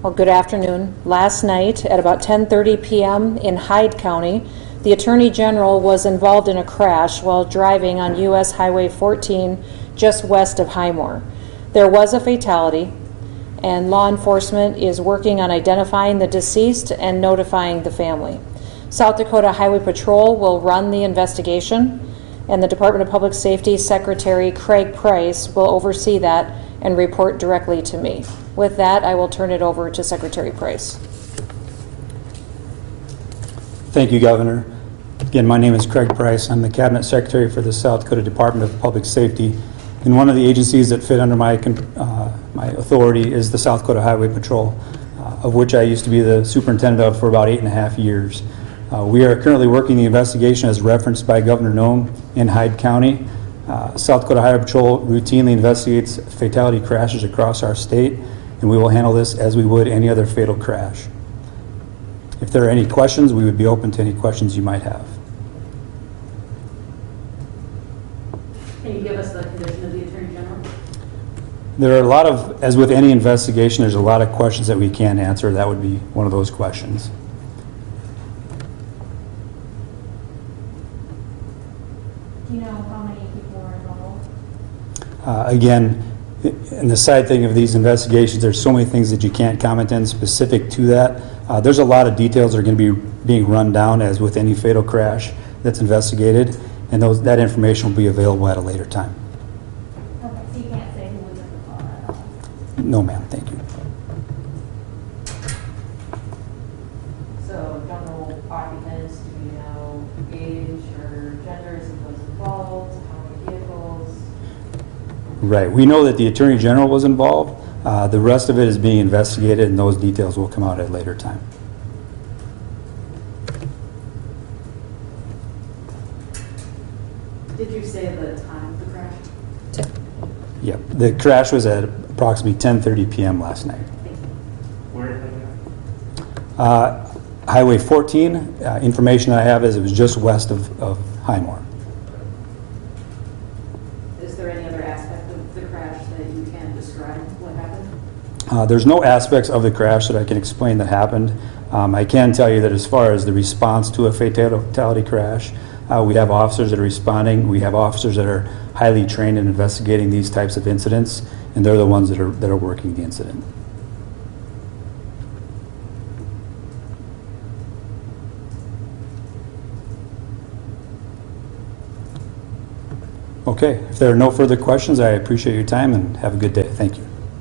Well, good afternoon. Last night at about 10:30 p.m. in Hyde County, the Attorney General was involved in a crash while driving on U.S. Highway 14 just west of Highmore. There was a fatality, and law enforcement is working on identifying the deceased and notifying the family. South Dakota Highway Patrol will run the investigation, and the Department of Public Safety Secretary Craig Price will oversee that and report directly to me. With that, I will turn it over to Secretary Price. Thank you, Governor. Again, my name is Craig Price. I'm the Cabinet Secretary for the South Dakota Department of Public Safety. And one of the agencies that fit under my authority is the South Dakota Highway Patrol, of which I used to be the superintendent of for about 8.5 years. We are currently working the investigation as referenced by Governor Noem in Hyde County. South Dakota Highway Patrol routinely investigates fatality crashes across our state, and we will handle this as we would any other fatal crash. If there are any questions, we would be open to any questions you might have. Can you give us the condition of the Attorney General? There are a lot of, as with any investigation, there's a lot of questions that we can't answer. That would be one of those questions. Do you know how many people are involved? Again, and the side thing of these investigations, there's so many things that you can't comment on specific to that. There's a lot of details that are going to be being run down as with any fatal crash that's investigated, and that information will be available at a later time. Okay, so you can't say who was in the car at all? No, ma'am. Thank you. So don't know occupants, do you know age or genders of those involved, how many vehicles? Right. We know that the Attorney General was involved. The rest of it is being investigated, and those details will come out at a later time. Did you say the time of the crash? Yep. The crash was at approximately 10:30 p.m. last night. Thank you. Where are they? Highway 14, information I have is it was just west of Highmore. Is there any other aspect of the crash that you can describe what happened? There's no aspects of the crash that I can explain that happened. I can tell you that as far as the response to a fatality crash, we have officers that are responding. We have officers that are highly trained in investigating these types of incidents, and they're the ones that are working the incident. Okay, if there are no further questions, I appreciate your time and have a good day. Thank you.